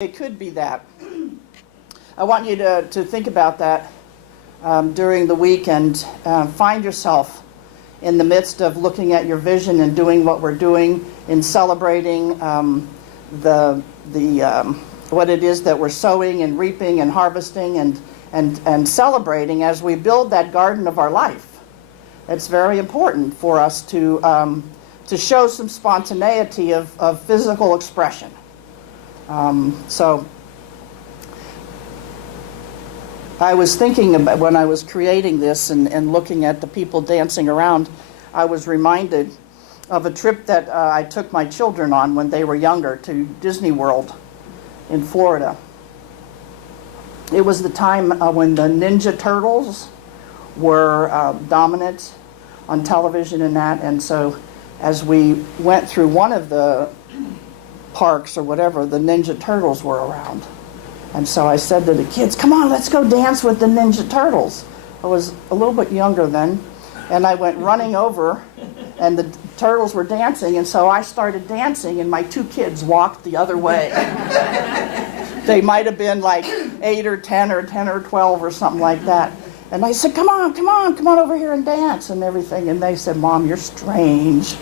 It could be that. I want you to think about that during the week and find yourself in the midst of looking at your vision and doing what we're doing in celebrating what it is that we're sowing and reaping and harvesting and celebrating as we build that garden of our life. It's very important for us to show some spontaneity of physical expression. So I was thinking about when I was creating this and looking at the people dancing around, I was reminded of a trip that I took my children on when they were younger to Disney World in Florida. It was the time when the Ninja Turtles were dominant on television and so as we went through one of the parks or whatever, the Ninja Turtles were around. And so I said to the kids, come on, let's go dance with the Ninja Turtles. I was a little bit younger then, and I went running over, and the turtles were dancing, and so I started dancing, and my two kids walked the other way. They might have been like 8 or 10 or 10 or 12 or something like that. And I said, come on over here and dance and everything. And they said, Mom, you're strange.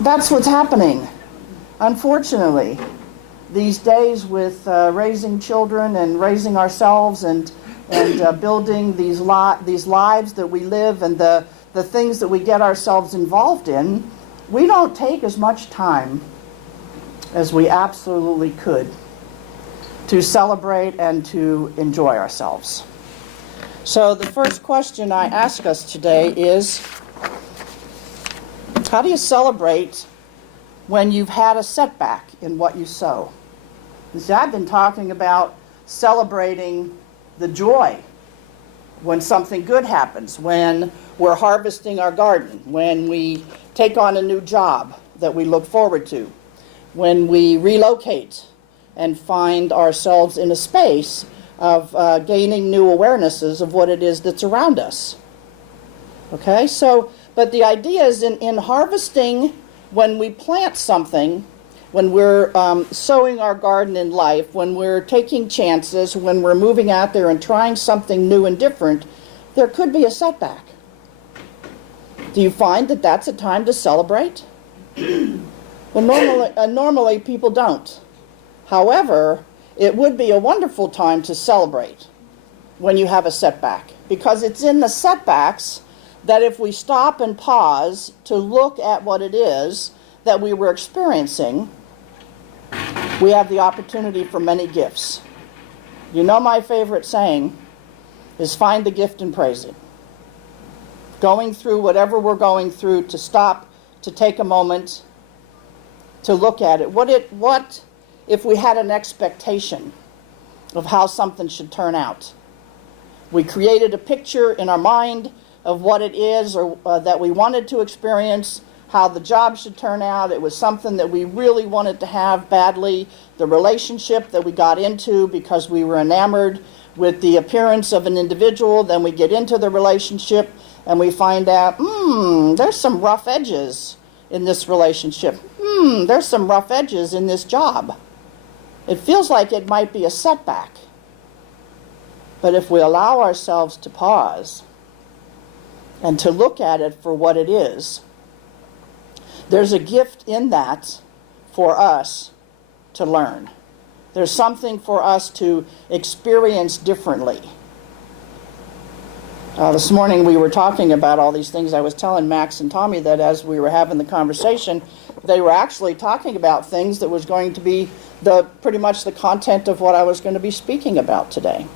That's what's happening, unfortunately, these days with raising children and raising ourselves and building these lives that we live and the things that we get ourselves involved in. We don't take as much time as we absolutely could to celebrate and to enjoy ourselves. So the first question I ask us today is, how do you celebrate when you've had a setback in what you sow? You see, I've been talking about celebrating the joy when something good happens, when we're harvesting our garden, when we take on a new job that we look forward to, when we relocate and find ourselves in a space of gaining new awarenesses of what it is that's around us. Okay, so but the idea is in harvesting, when we plant something, when we're sowing our garden in life, when we're taking chances, when we're moving out there and trying something new and different, there could be a setback. Do you find that that's a time to celebrate? Well, normally people don't. However, it would be a wonderful time to celebrate when you have a setback, because it's in the setbacks that if we stop and pause to look at what it is that we were experiencing, we have the opportunity for many gifts. You know, my favorite saying is find the gift and praise it. Going through whatever we're going through, to stop, to take a moment, to look at it. What if we had an expectation of how something should turn out? We created a picture in our mind of what it is or that we wanted to experience, how the job should turn out. It was something that we really wanted to have badly, the relationship that we got into because we were enamored with the appearance of an individual. Then we get into the relationship and we find out, there's some rough edges in this relationship. There's some rough edges in this job. It feels like it might be a setback. But if we allow ourselves to pause and to look at it for what it is, there's a gift in that for us to learn. There's something for us to experience differently. This morning we were talking about all these things. I was telling Max and Tommy that as we were having the conversation, they were actually talking about things that was going to be pretty much the content of what I was going to be speaking about today.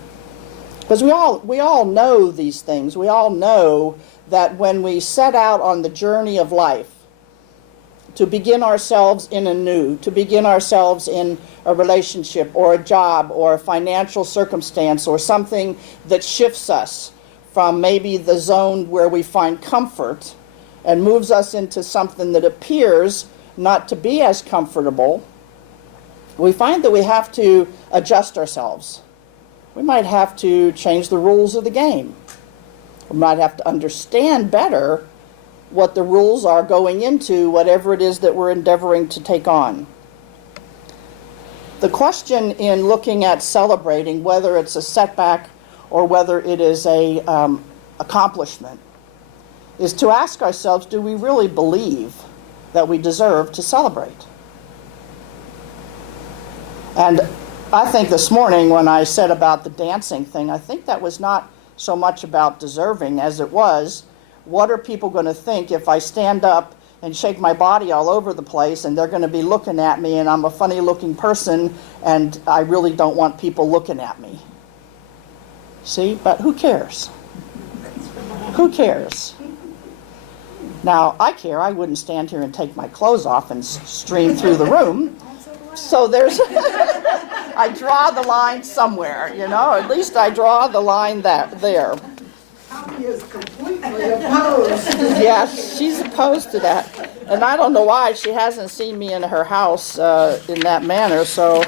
Because we all know these things. We all know that when we set out on the journey of life, to begin ourselves in anew, to begin ourselves in a relationship or a job or a financial circumstance or something that shifts us from maybe the zone where we find comfort and moves us into something that appears not to be as comfortable, we find that we have to adjust ourselves. We might have to change the rules of the game. We might have to understand better what the rules are going into whatever it is that we're endeavoring to take on. The question in looking at celebrating, whether it's a setback or whether it is a accomplishment, is to ask ourselves, do we really believe that we deserve to celebrate? And I think this morning when I said about the dancing thing, I think that was not so much about deserving as it was, what are people going to think if I stand up and shake my body all over the place and they're going to be looking at me and I'm a funny looking person and I really don't want people looking at me. See, but who cares? Who cares? Now, I care. I wouldn't stand here and take my clothes off and stream through the room. So there's, I draw the line somewhere, you know, at least I draw the line there. Tommy is completely opposed. Yes, she's opposed to that. And I don't know why she hasn't seen me in her house in that manner, so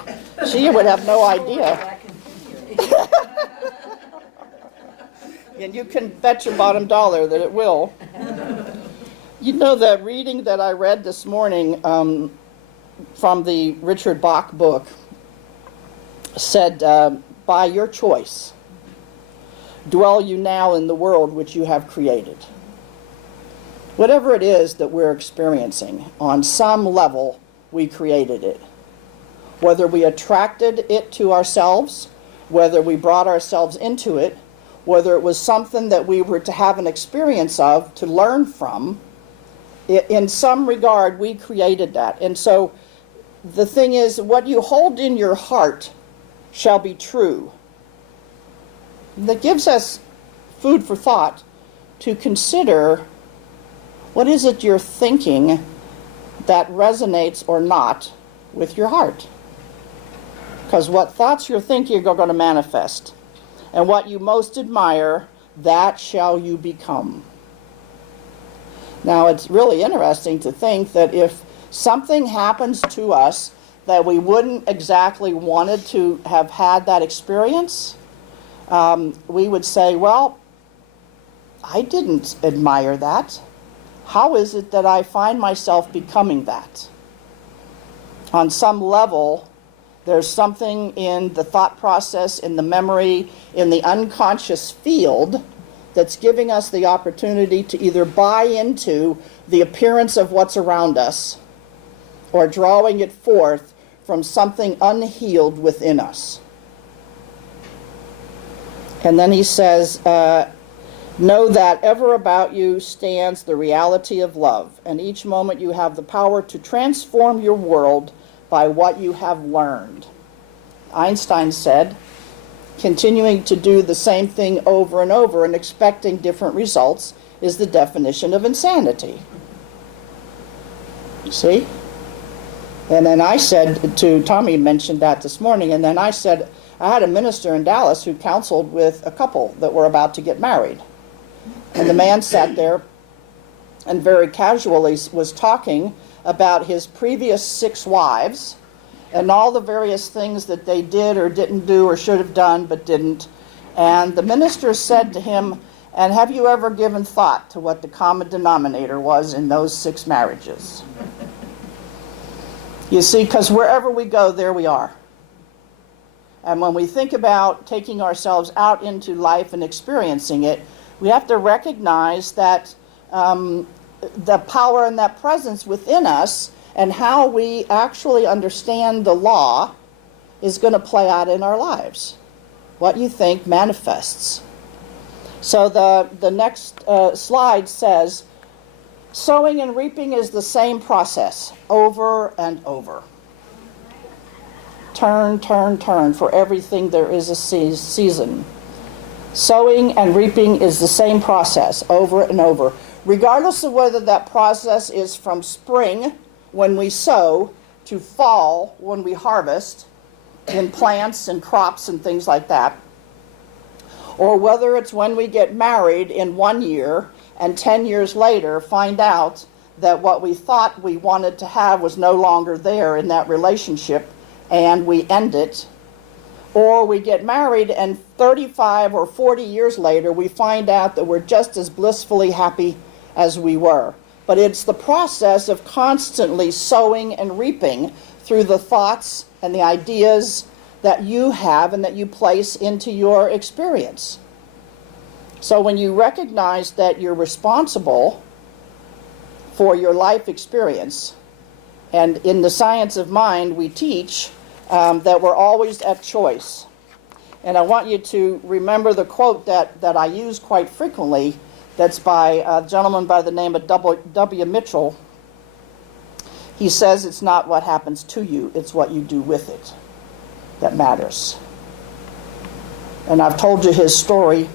she would have no idea. And you can bet your bottom dollar that it will. You know, the reading that I read this morning from the Richard Bach book said, by your choice, dwell you now in the world which you have created. Whatever it is that we're experiencing, on some level, we created it. Whether we attracted it to ourselves, whether we brought ourselves into it, whether it was something that we were to have an experience of, to learn from, in some regard, we created that. And so the thing is, what you hold in your heart shall be true. That gives us food for thought to consider, what is it you're thinking that resonates or not with your heart? Because what thoughts you're thinking are going to manifest. And what you most admire, that shall you become. Now, it's really interesting to think that if something happens to us that we wouldn't exactly wanted to have had that experience, we would say, well, I didn't admire that. How is it that I find myself becoming that? On some level, there's something in the thought process, in the memory, in the unconscious field that's giving us the opportunity to either buy into the appearance of what's around us or drawing it forth from something unhealed within us. And then he says, know that ever about you stands the reality of love, and each moment you have the power to transform your world by what you have learned. Einstein said, continuing to do the same thing over and over and expecting different results is the definition of insanity. See? And then I said to Tommy, mentioned that this morning, and then I said, I had a minister in Dallas who counseled with a couple that were about to get married. And the man sat there and very casually was talking about his previous 6 wives and all the various things that they did or didn't do or should have done but didn't. And the minister said to him, and have you ever given thought to what the common denominator was in those 6 marriages? You see, because wherever we go, there we are. And when we think about taking ourselves out into life and experiencing it, we have to recognize that the power and that presence within us and how we actually understand the law is going to play out in our lives. What you think manifests. So the next slide says, sowing and reaping is the same process over and over. Turn, turn, turn. For everything there is a season. Sowing and reaping is the same process over and over. Regardless of whether that process is from spring, when we sow, to fall, when we harvest, in plants and crops and things like that, or whether it's when we get married in 1 year and 10 years later find out that what we thought we wanted to have was no longer there in that relationship and we end it, or we get married and 35 or 40 years later we find out that we're just as blissfully happy as we were. But it's the process of constantly sowing and reaping through the thoughts and the ideas that you have and that you place into your experience. So when you recognize that you're responsible for your life experience, and in the science of mind we teach that we're always at choice. And I want you to remember the quote that I use quite frequently, that's by a gentleman by the name of W. Mitchell. He says, it's not what happens to you, it's what you do with it that matters. And I've told you his story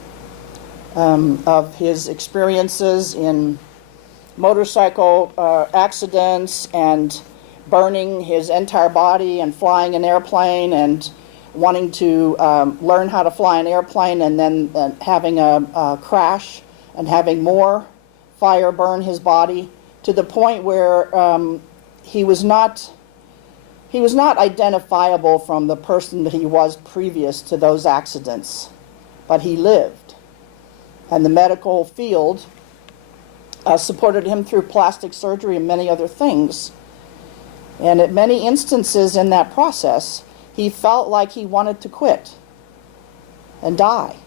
of his experiences in motorcycle accidents and burning his entire body and flying an airplane and wanting to learn how to fly an airplane, and then having a crash and having more fire burn his body to the point where he was not identifiable from the person that he was previous to those accidents, but he lived. And the medical field supported him through plastic surgery and many other things. And at many instances in that process, he felt like he wanted to quit and die.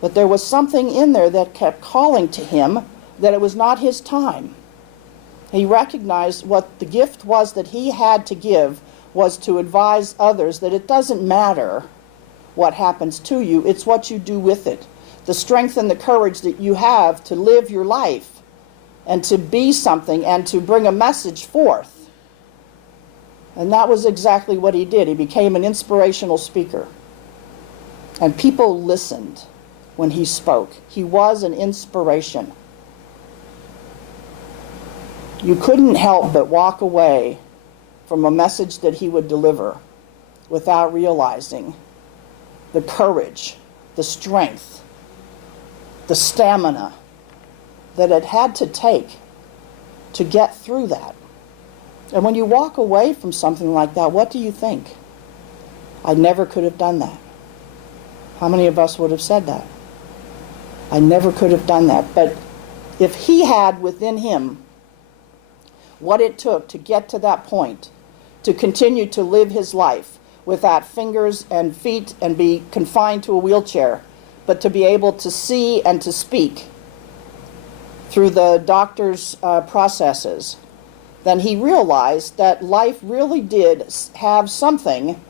But there was something in there that kept calling to him that it was not his time. He recognized what the gift was that he had to give was to advise others that it doesn't matter what happens to you, it's what you do with it. The strength and the courage that you have to live your life and to be something and to bring a message forth. And that was exactly what he did. He became an inspirational speaker. And people listened when he spoke. He was an inspiration. You couldn't help but walk away from a message that he would deliver without realizing the courage, the strength, the stamina that it had to take to get through that. And when you walk away from something like that, what do you think? I never could have done that. How many of us would have said that? I never could have done that. But if he had within him what it took to get to that point, to continue to live his life without fingers and feet and be confined to a wheelchair, but to be able to see and to speak through the doctor's processes, then he realized that life really did have something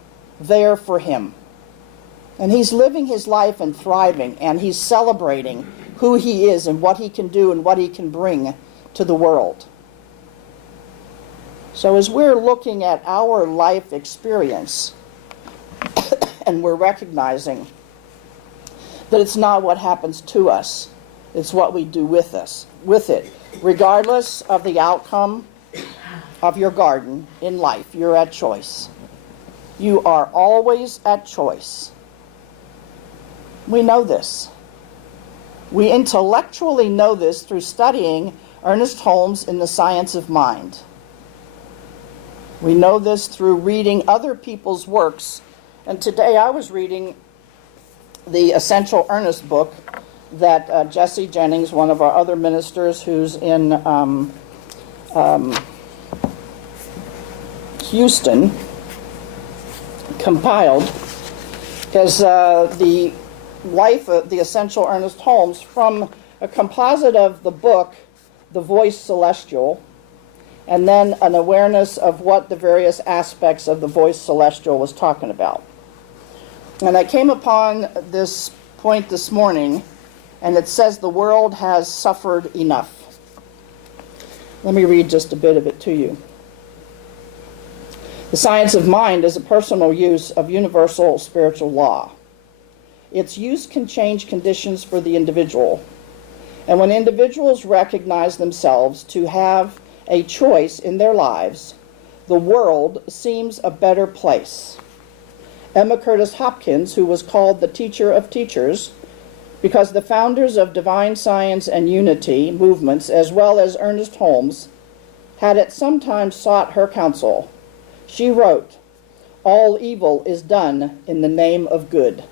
there for him. And he's living his life and thriving, and he's celebrating who he is and what he can do and what he can bring to the world. So as we're looking at our life experience, and we're recognizing that it's not what happens to us, it's what we do with it. Regardless of the outcome of your garden in life, you're at choice. You are always at choice. We know this. We intellectually know this through studying Ernest Holmes in The Science of Mind. We know this through reading other people's works. And today I was reading the Essential Ernest book that Jesse Jennings, one of our other ministers who's in Houston, compiled, because the life of the Essential Ernest Holmes, from a composite of the book, The Voice Celestial, and then an awareness of what the various aspects of the Voice Celestial was talking about. And I came upon this point this morning, and it says the world has suffered enough. Let me read just a bit of it to you. The science of mind is a personal use of universal spiritual law. Its use can change conditions for the individual. And when individuals recognize themselves to have a choice in their lives, the world seems a better place. Emma Curtis Hopkins, who was called the teacher of teachers, because the founders of divine science and unity movements, as well as Ernest Holmes, had at some time sought her counsel. She wrote, "All evil is done in the name of good."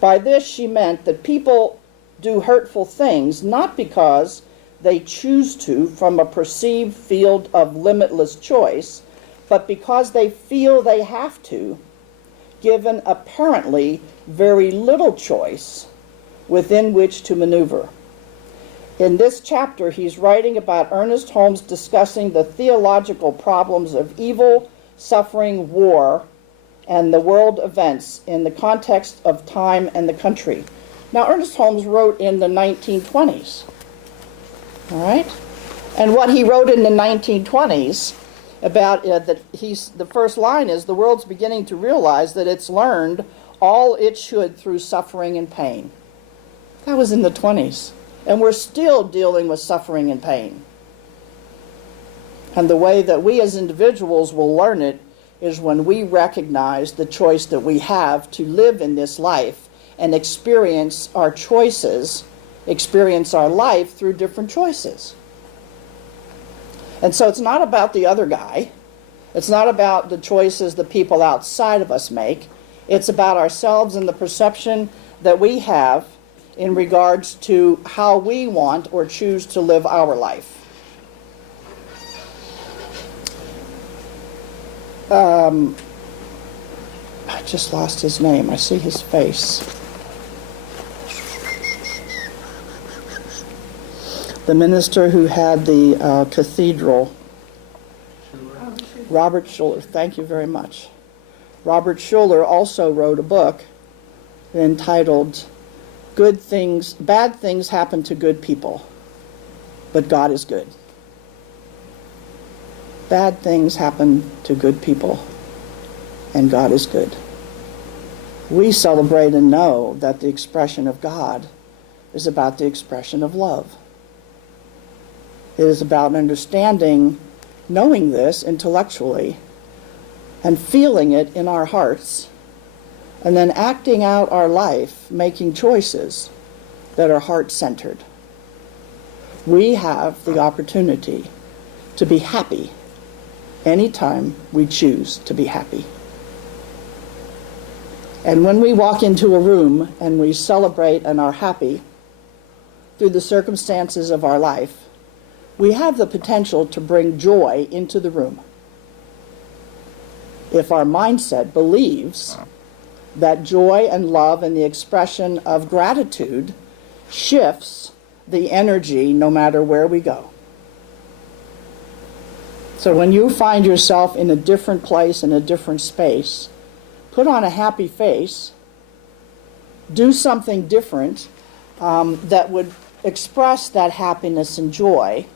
By this she meant that people do hurtful things not because they choose to from a perceived field of limitless choice, but because they feel they have to, given apparently very little choice within which to maneuver. In this chapter, he's writing about Ernest Holmes discussing the theological problems of evil, suffering, war, and the world events in the context of time and the country. Now, Ernest Holmes wrote in the 1920s, all right? And what he wrote in the 1920s about the first line is, the world's beginning to realize that it's learned all it should through suffering and pain. That was in the 20s. And we're still dealing with suffering and pain. And the way that we as individuals will learn it is when we recognize the choice that we have to live in this life and experience our choices, experience our life through different choices. And so it's not about the other guy. It's not about the choices the people outside of us make. It's about ourselves and the perception that we have in regards to how we want or choose to live our life. I just lost his name. I see his face. The minister who had the cathedral. Robert Schuller. Thank you very much. Robert Schuller also wrote a book entitled Bad Things Happen to Good People, but God is Good. Bad things happen to good people, and God is good. We celebrate and know that the expression of God is about the expression of love. It is about understanding, knowing this intellectually, and feeling it in our hearts, and then acting out our life, making choices that are heart-centered. We have the opportunity to be happy anytime we choose to be happy. And when we walk into a room and we celebrate and are happy through the circumstances of our life, we have the potential to bring joy into the room. If our mindset believes that joy and love and the expression of gratitude shifts the energy no matter where we go. So when you find yourself in a different place, in a different space, put on a happy face, do something different that would express that happiness and joy,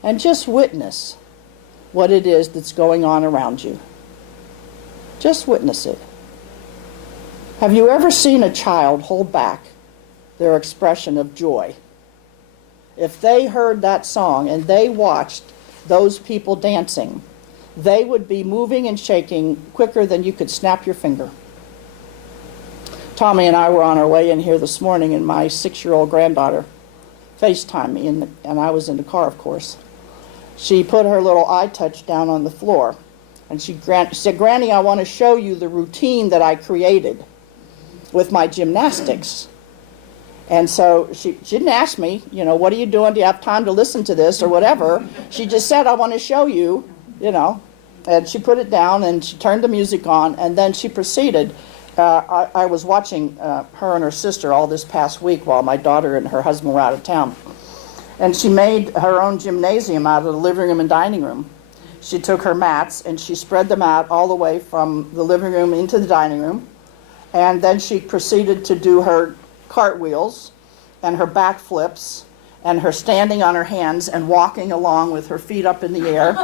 and just witness what it is that's going on around you. Just witness it. Have you ever seen a child hold back their expression of joy? If they heard that song and they watched those people dancing, they would be moving and shaking quicker than you could snap your finger. Tommy and I were on our way in here this morning, and my 6-year-old granddaughter FaceTimed me, and I was in the car, of course. She put her little iTouch down on the floor, and she said, "Granny, I want to show you the routine that I created with my gymnastics." And so she didn't ask me, what are you doing? Do you have time to listen to this or whatever? She just said, "I want to show you," And she put it down and she turned the music on, and then she proceeded. I was watching her and her sister all this past week while my daughter and her husband were out of town. And she made her own gymnasium out of the living room and dining room. She took her mats and she spread them out all the way from the living room into the dining room. And then she proceeded to do her cartwheels and her back flips and her standing on her hands and walking along with her feet up in the air.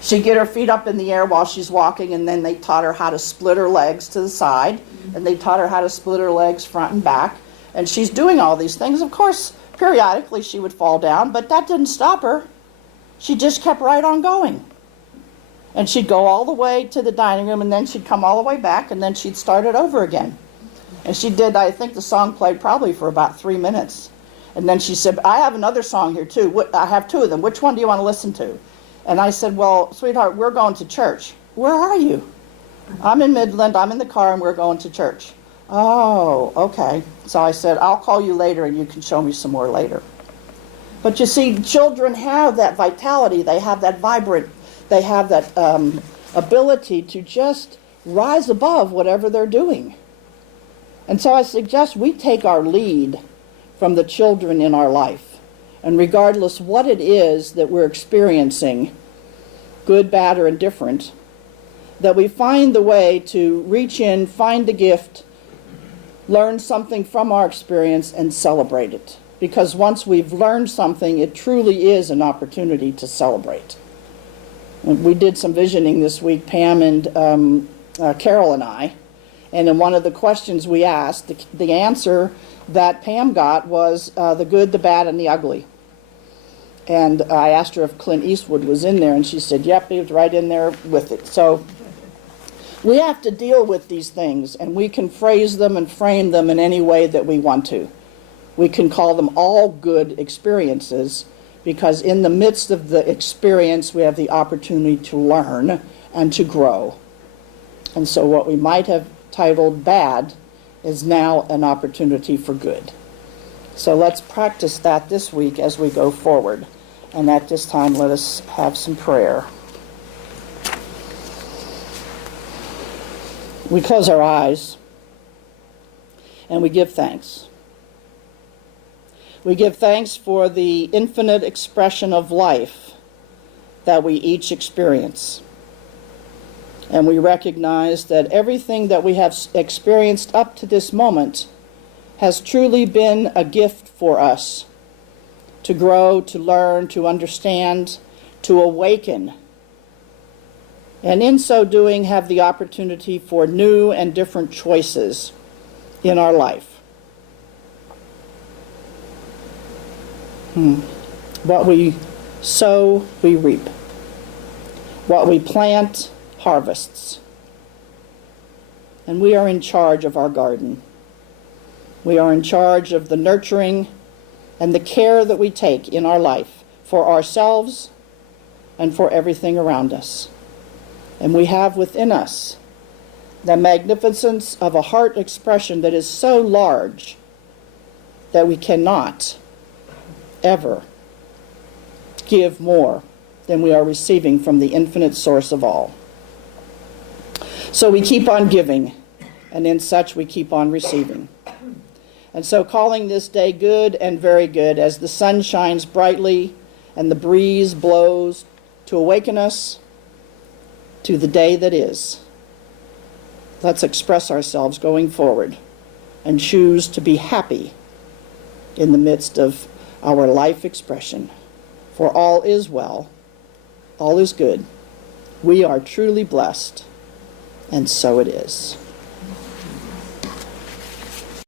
She'd get her feet up in the air while she's walking, and then they taught her how to split her legs to the side, and they taught her how to split her legs front and back. And she's doing all these things. Of course, periodically she would fall down, but that didn't stop her. She just kept right on going. And she'd go all the way to the dining room, and then she'd come all the way back, and then she'd start it over again. And she did, I think the song played probably for about 3 minutes. And then she said, "I have another song here too. I have 2 of them. Which one do you want to listen to?" And I said, "Well, sweetheart, we're going to church." "Where are you?" "I'm in Midland. I'm in the car and we're going to church." "Oh, okay." So I said, "I'll call you later and you can show me some more later." But you see, children have that vitality. They have that vibrant they have that ability to just rise above whatever they're doing. And so I suggest we take our lead from the children in our life. And regardless what it is that we're experiencing, good, bad, or indifferent, that we find the way to reach in, find the gift, learn something from our experience, and celebrate it. Because once we've learned something, it truly is an opportunity to celebrate. And we did some visioning this week, Pam and Carol and I, and in one of the questions we asked, the answer that Pam got was the good, the bad, and the ugly. And I asked her if Clint Eastwood was in there, and she said, yep, he was right in there with it. So we have to deal with these things, and we can phrase them and frame them in any way that we want to. We can call them all good experiences, because in the midst of the experience, we have the opportunity to learn and to grow. And so what we might have titled bad is now an opportunity for good. So let's practice that this week as we go forward. And at this time, let us have some prayer. We close our eyes and we give thanks. We give thanks for the infinite expression of life that we each experience. And we recognize that everything that we have experienced up to this moment has truly been a gift for us to grow, to learn, to understand, to awaken. And in so doing, have the opportunity for new and different choices in our life. What we sow, we reap. What we plant, harvests. And we are in charge of our garden. We are in charge of the nurturing and the care that we take in our life for ourselves and for everything around us. And we have within us the magnificence of a heart expression that is so large that we cannot ever give more than we are receiving from the infinite source of all. So we keep on giving, and in such we keep on receiving. And so calling this day good and very good, as the sun shines brightly and the breeze blows to awaken us to the day that is. Let's express ourselves going forward and choose to be happy in the midst of our life expression. For all is well, all is good. We are truly blessed, and so it is.